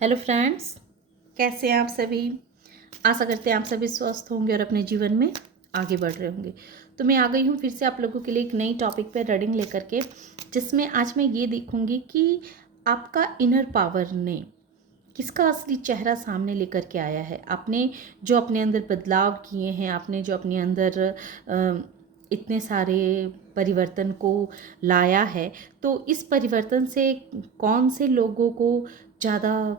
Hello friends, कैसे हैं आप सभी। आशा करते हैं आप सभी स्वस्थ होंगे और अपने जीवन में आगे बढ़ रहे होंगे। तो मैं आ गई हूँ फिर से आप लोगों के लिए एक नई टॉपिक पे रीडिंग लेकर के, जिसमें आज मैं ये देखूँगी कि आपका इनर पावर ने किसका असली चेहरा सामने लेकर के आया है। आपने जो अपने अंदर बदलाव किए हैं, आपने जो अपने अंदर इतने सारे परिवर्तन को लाया है, तो इस परिवर्तन से कौन से लोगों को ज़्यादा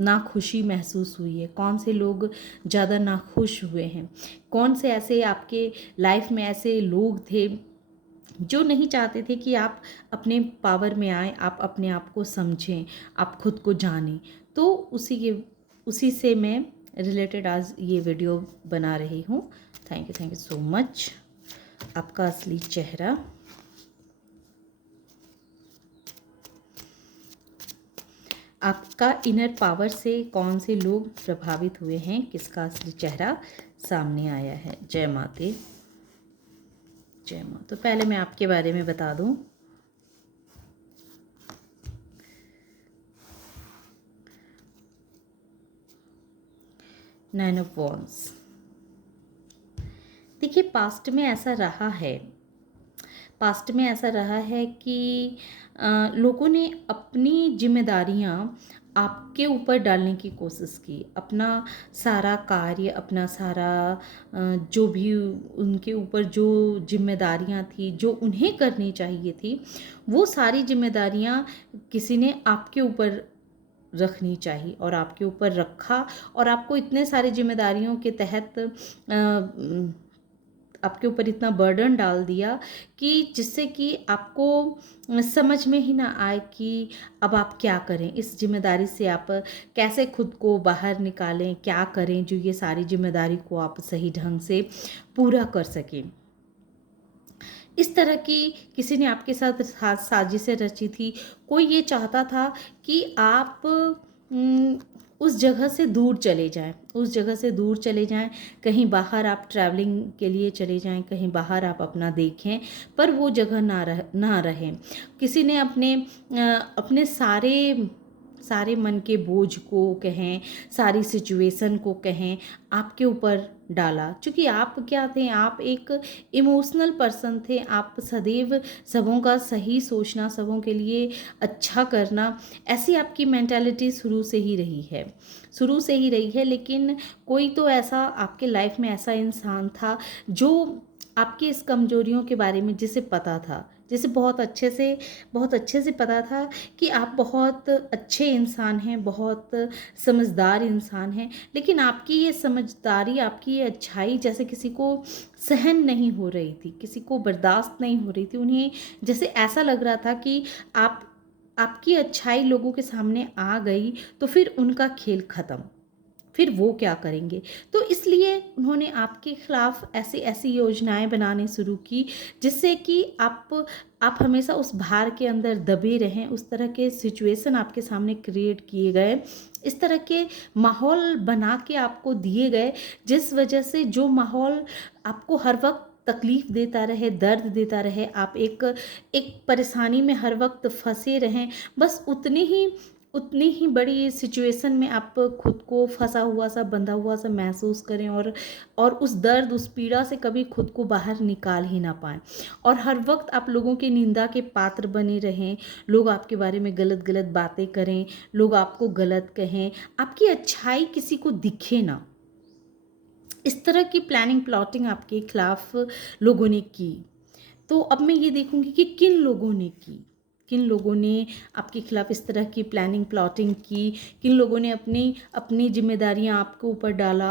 नाखुशी महसूस हुई है, कौन से लोग ज़्यादा नाखुश हुए हैं, कौन से ऐसे आपके लाइफ में ऐसे लोग थे जो नहीं चाहते थे कि आप अपने पावर में आए, आप अपने आप को समझें, आप खुद को जानें। तो उसी से मैं रिलेटेड आज ये वीडियो बना रही हूँ। Thank you so much. आपका असली चेहरा। आपका इनर पावर से कौन से लोग प्रभावित हुए हैं, किसका असली चेहरा सामने आया है। जय माते, जय माँ। तो पहले मैं आपके बारे में बता दूं। Nine of wands. देखिए, पास्ट में ऐसा रहा है कि लोगों ने अपनी जिम्मेदारियां आपके ऊपर डालने की कोशिश की। अपना सारा कार्य, अपना सारा जो भी उनके ऊपर जो जिम्मेदारियां थी, जो उन्हें करनी चाहिए थी, वो सारी जिम्मेदारियां किसी ने आपके ऊपर रखनी चाहिए और आपके ऊपर रखा। और आपको इतने सारी जिम्मेदारियों के तहत आपके ऊपर इतना बर्डन डाल दिया कि जिससे कि आपको समझ में ही ना आए कि अब आप क्या करें। इस जिम्मेदारी से आप कैसे खुद को बाहर निकालें, क्या करें जो ये सारी जिम्मेदारी को आप सही ढंग से पूरा कर सकें। इस तरह की किसी ने आपके साथ साजिशें रची थी। कोई ये चाहता था कि आप उस जगह से दूर चले जाएं, उस जगह से दूर चले जाएं, कहीं बाहर आप ट्रैवलिंग के लिए चले जाएं, कहीं बाहर आप अपना देखें, पर वो जगह ना रहे। किसी ने अपने सारे मन के बोझ को कहें, सारी सिचुएशन को कहें, आपके ऊपर डाला। क्योंकि आप क्या थे, आप एक इमोशनल पर्सन थे। आप सदैव सबों का सही सोचना, सबों के लिए अच्छा करना, ऐसी आपकी मेंटालिटी शुरू से ही रही है। लेकिन कोई तो ऐसा आपके लाइफ में ऐसा इंसान था जो आपकी इस कमजोरियों के बारे में, जिसे बहुत अच्छे से पता था कि आप बहुत अच्छे इंसान हैं, बहुत समझदार इंसान हैं। लेकिन आपकी ये समझदारी, आपकी ये अच्छाई जैसे किसी को सहन नहीं हो रही थी, किसी को बर्दाश्त नहीं हो रही थी। उन्हें जैसे ऐसा लग रहा था कि आपकी अच्छाई लोगों के सामने आ गई तो फिर उनका खेल खत्म, फिर वो क्या करेंगे। तो इसलिए उन्होंने आपके खिलाफ ऐसी ऐसी योजनाएं बनाने शुरू की, जिससे कि आप हमेशा उस भार के अंदर दबे रहें। उस तरह के सिचुएशन आपके सामने क्रिएट किए गए, इस तरह के माहौल बना के आपको दिए गए, जिस वजह से जो माहौल आपको हर वक्त तकलीफ देता रहे, दर्द देता रहे, आप एक परेशानी में हर वक्त फंसे रहें। बस उतनी ही बड़ी सिचुएशन में आप खुद को फंसा हुआ सा, बंधा हुआ सा महसूस करें, और उस दर्द, उस पीड़ा से कभी खुद को बाहर निकाल ही ना पाएं। और हर वक्त आप लोगों की निंदा के पात्र बने रहें, लोग आपके बारे में गलत गलत बातें करें, लोग आपको गलत कहें, आपकी अच्छाई किसी को दिखे ना। इस तरह की प्लानिंग प्लॉटिंग आपके खिलाफ लोगों ने की। तो अब मैं ये देखूंगी कि किन लोगों ने आपके खिलाफ इस तरह की प्लानिंग प्लॉटिंग की, किन लोगों ने अपनी अपनी जिम्मेदारियां आपके ऊपर डाला,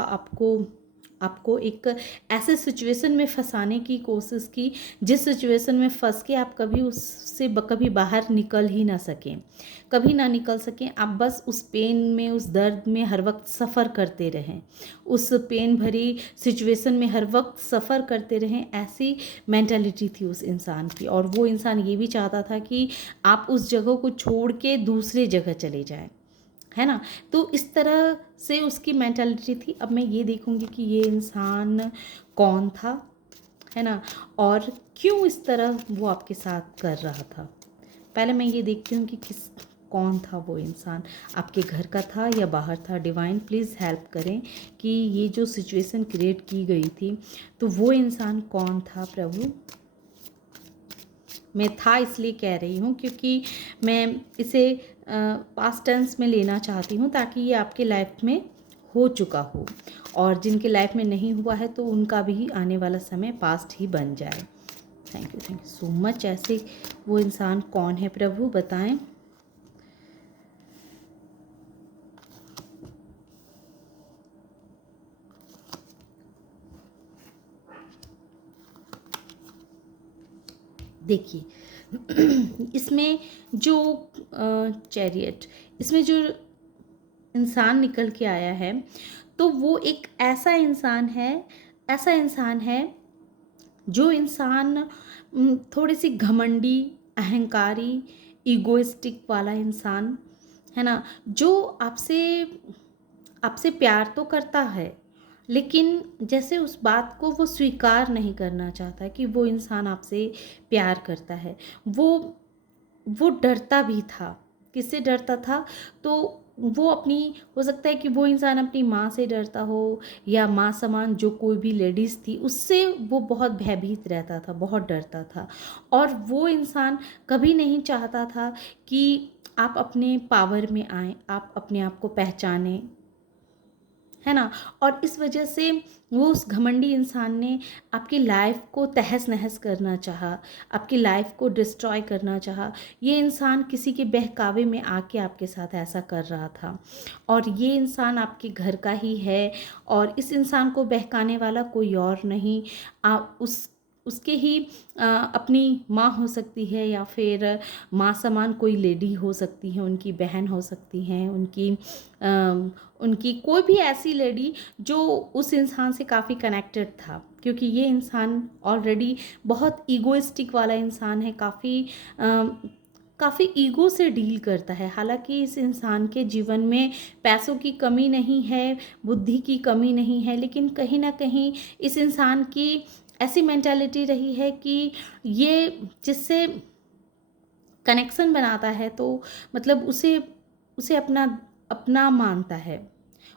आपको एक ऐसे सिचुएशन में फंसाने की कोशिश की, जिस सिचुएशन में फंस के आप कभी बाहर निकल ही ना सकें, कभी ना निकल सकें। आप बस उस पेन में, उस दर्द में हर वक्त सफ़र करते रहें, उस पेन भरी सिचुएशन में हर वक्त सफ़र करते रहें। ऐसी मेंटालिटी थी उस इंसान की। और वो इंसान ये भी चाहता था कि आप उस जगह को छोड़ के दूसरे जगह चले जाएं, है ना। तो इस तरह से उसकी मेंटालिटी थी। अब मैं ये देखूंगी कि ये इंसान कौन था, है ना, और क्यों इस तरह वो आपके साथ कर रहा था। पहले मैं ये देखती हूँ कि कौन था वो इंसान, आपके घर का था या बाहर था। डिवाइन प्लीज़ हेल्प करें कि ये जो सिचुएशन क्रिएट की गई थी तो वो इंसान कौन था प्रभु। मैं था इसलिए कह रही हूँ क्योंकि मैं इसे पास्ट टेंस में लेना चाहती हूँ ताकि ये आपके लाइफ में हो चुका हो, और जिनके लाइफ में नहीं हुआ है तो उनका भी आने वाला समय पास्ट ही बन जाए। Thank you so much. ऐसे वो इंसान कौन है प्रभु बताएं। देखिए इसमें जो चैरियट, इसमें जो इंसान निकल के आया है तो वो एक ऐसा इंसान है, ऐसा इंसान है जो इंसान थोड़ी सी घमंडी, अहंकारी, ईगोइस्टिक वाला इंसान है ना, जो आपसे आपसे प्यार तो करता है लेकिन जैसे उस बात को वो स्वीकार नहीं करना चाहता कि वो इंसान आपसे प्यार करता है। वो डरता भी था। किससे डरता था? तो वो अपनी, हो सकता है कि वो इंसान अपनी माँ से डरता हो या माँ समान जो कोई भी लेडीज़ थी उससे वो बहुत भयभीत रहता था, बहुत डरता था। और वो इंसान कभी नहीं चाहता था कि आप अपने पावर में आएँ, आप अपने आप को पहचानें, है ना। और इस वजह से वो उस घमंडी इंसान ने आपकी लाइफ को तहस नहस करना चाहा, आपकी लाइफ को डिस्ट्रॉय करना चाहा। ये इंसान किसी के बहकावे में आके आपके साथ ऐसा कर रहा था, और ये इंसान आपके घर का ही है, और इस इंसान को बहकाने वाला कोई और नहीं, आप उसके ही अपनी माँ हो सकती है या फिर माँ समान कोई लेडी हो सकती है, उनकी बहन हो सकती हैं, उनकी कोई भी ऐसी लेडी जो उस इंसान से काफ़ी कनेक्टेड था, क्योंकि ये इंसान ऑलरेडी बहुत ईगोइस्टिक वाला इंसान है, काफ़ी ईगो से डील करता है। हालांकि इस इंसान के जीवन में पैसों की कमी नहीं है, बुद्धि की कमी नहीं है, लेकिन कहीं ना कहीं इस इंसान की ऐसी मेंटालिटी रही है कि ये जिससे कनेक्शन बनाता है तो मतलब उसे उसे अपना अपना मानता है,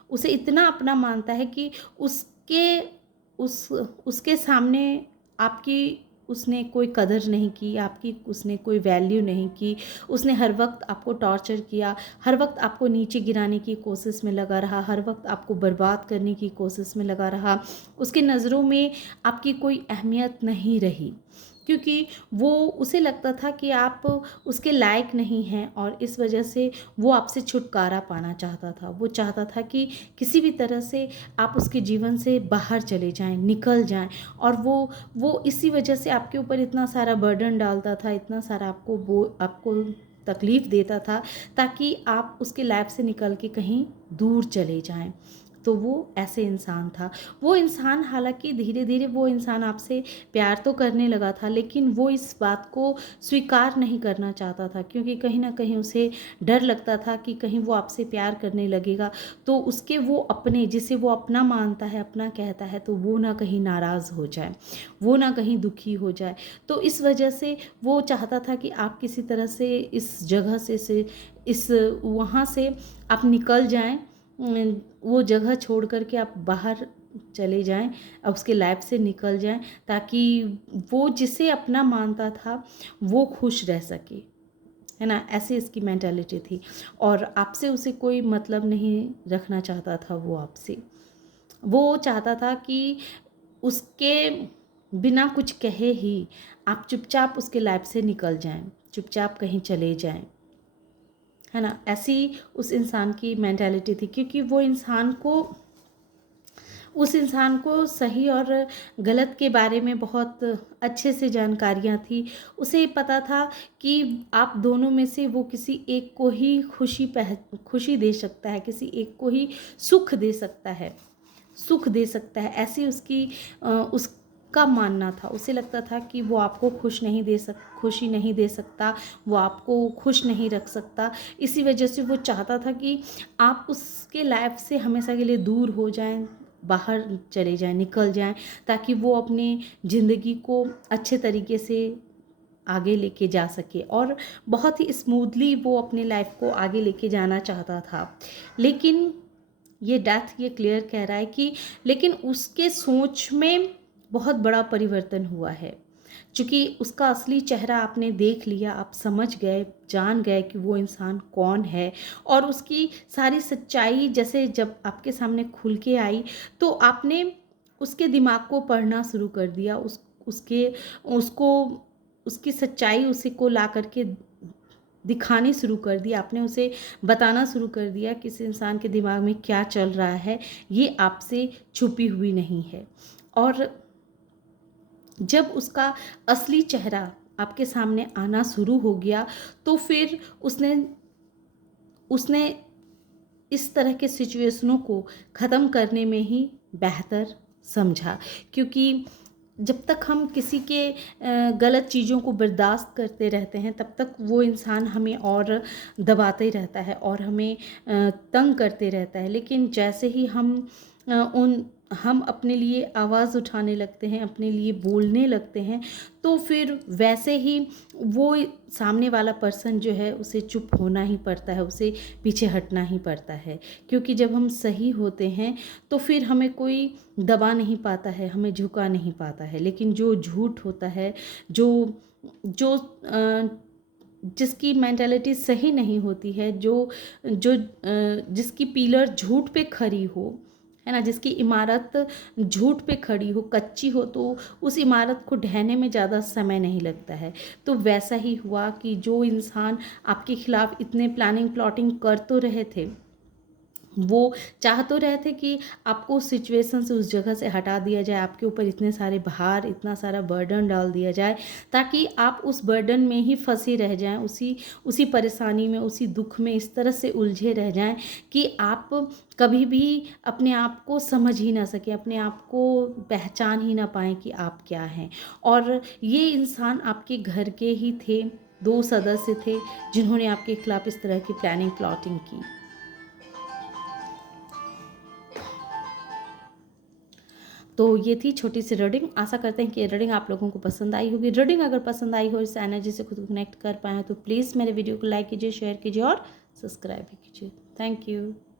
उसे इतना अपना मानता है कि उसके उसके सामने आपकी उसने कोई कदर नहीं की, आपकी उसने कोई वैल्यू नहीं की। उसने हर वक्त आपको टॉर्चर किया, हर वक्त आपको नीचे गिराने की कोशिश में लगा रहा, हर वक्त आपको बर्बाद करने की कोशिश में लगा रहा। उसकी नज़रों में आपकी कोई अहमियत नहीं रही, क्योंकि वो उसे लगता था कि आप उसके लायक नहीं हैं, और इस वजह से वो आपसे छुटकारा पाना चाहता था। वो चाहता था कि किसी भी तरह से आप उसके जीवन से बाहर चले जाएं, निकल जाएं, और वो इसी वजह से आपके ऊपर इतना सारा बर्डन डालता था, इतना सारा आपको तकलीफ़ देता था ताकि आप उसके लाइफ से निकल के कहीं दूर चले जाएं। तो वो ऐसे इंसान था। वो इंसान, हालांकि धीरे धीरे वो इंसान आपसे प्यार तो करने लगा था, लेकिन वो इस बात को स्वीकार नहीं करना चाहता था, क्योंकि कहीं ना कहीं उसे डर लगता था कि कहीं वो आपसे प्यार करने लगेगा तो उसके वो अपने, जिसे वो अपना मानता है, अपना कहता है, तो वो ना कहीं नाराज़ हो जाए, वो ना कहीं दुखी हो जाए। तो इस वजह से वो चाहता था कि आप किसी तरह से इस जगह से इस वहाँ से आप निकल जाएं, वो जगह छोड़ करके आप बाहर चले जाएं, अब उसके लाइफ से निकल जाएं, ताकि वो जिसे अपना मानता था वो खुश रह सके, है ना। ऐसी इसकी मेंटालिटी थी, और आपसे उसे कोई मतलब नहीं रखना चाहता था। वो आपसे वो चाहता था कि उसके बिना कुछ कहे ही आप चुपचाप उसके लाइफ से निकल जाएं, चुपचाप कहीं चले जाएं, है ना। ऐसी उस इंसान की मेंटालिटी थी, क्योंकि वो उस इंसान को सही और गलत के बारे में बहुत अच्छे से जानकारियाँ थी। उसे पता था कि आप दोनों में से वो किसी एक को ही खुशी दे सकता है, किसी एक को ही सुख दे सकता है, सुख दे सकता है। ऐसी उसका मानना था। उसे लगता था कि वो आपको खुशी नहीं दे सकता, वो आपको खुश नहीं रख सकता। इसी वजह से वो चाहता था कि आप उसके लाइफ से हमेशा के लिए दूर हो जाएं, बाहर चले जाएं, निकल जाएं, ताकि वो अपने ज़िंदगी को अच्छे तरीके से आगे लेके जा सके और बहुत ही स्मूथली वो अपनी लाइफ को आगे लेके जाना चाहता था। लेकिन ये डेथ ये क्लियर कह रहा है कि लेकिन उसके सोच में बहुत बड़ा परिवर्तन हुआ है। चूँकि उसका असली चेहरा आपने देख लिया, आप समझ गए, जान गए कि वो इंसान कौन है और उसकी सारी सच्चाई जैसे जब आपके सामने खुल के आई, तो आपने उसके दिमाग को पढ़ना शुरू कर दिया। उसके उसको उसकी सच्चाई उसी को ला कर के दिखानी शुरू कर दी। आपने उसे बताना शुरू कर दिया कि इस इंसान के दिमाग में क्या चल रहा है, ये आपसे छुपी हुई नहीं है। और जब उसका असली चेहरा आपके सामने आना शुरू हो गया, तो फिर उसने उसने इस तरह के सिचुएशनों को ख़त्म करने में ही बेहतर समझा। क्योंकि जब तक हम किसी के गलत चीज़ों को बर्दाश्त करते रहते हैं, तब तक वो इंसान हमें और दबाते ही रहता है और हमें तंग करते रहता है। लेकिन जैसे ही हम अपने लिए आवाज़ उठाने लगते हैं, अपने लिए बोलने लगते हैं, तो फिर वैसे ही वो सामने वाला पर्सन जो है उसे चुप होना ही पड़ता है, उसे पीछे हटना ही पड़ता है। क्योंकि जब हम सही होते हैं तो फिर हमें कोई दबा नहीं पाता है, हमें झुका नहीं पाता है। लेकिन जो झूठ होता है, जो जो जिसकी मेंटालिटी सही नहीं होती है, जो जो जिसकी पिलर झूठ पे खड़ी हो, है ना, जिसकी इमारत झूठ पे खड़ी हो, कच्ची हो, तो उस इमारत को ढहने में ज़्यादा समय नहीं लगता है। तो वैसा ही हुआ कि जो इंसान आपके खिलाफ इतने प्लानिंग प्लॉटिंग कर तो रहे थे, वो चाह तो रहे थे कि आपको उस सिचुएशन से, उस जगह से हटा दिया जाए, आपके ऊपर इतने सारे भार, इतना सारा बर्डन डाल दिया जाए, ताकि आप उस बर्डन में ही फंसे रह जाएं, उसी उसी परेशानी में, उसी दुख में इस तरह से उलझे रह जाएं कि आप कभी भी अपने आप को समझ ही ना सकें, अपने आप को पहचान ही ना पाएं कि आप क्या हैं। और ये इंसान आपके घर के ही थे, 2 सदस्य थे जिन्होंने आपके खिलाफ इस तरह की प्लानिंग प्लॉटिंग की। तो ये थी छोटी सी रीडिंग। आशा करते हैं कि ये रीडिंग आप लोगों को पसंद आई होगी। रीडिंग अगर पसंद आई हो, इस एनर्जी से खुद को कनेक्ट कर पाए तो प्लीज़ मेरे वीडियो को लाइक कीजिए, शेयर कीजिए और सब्सक्राइब भी कीजिए। Thank you.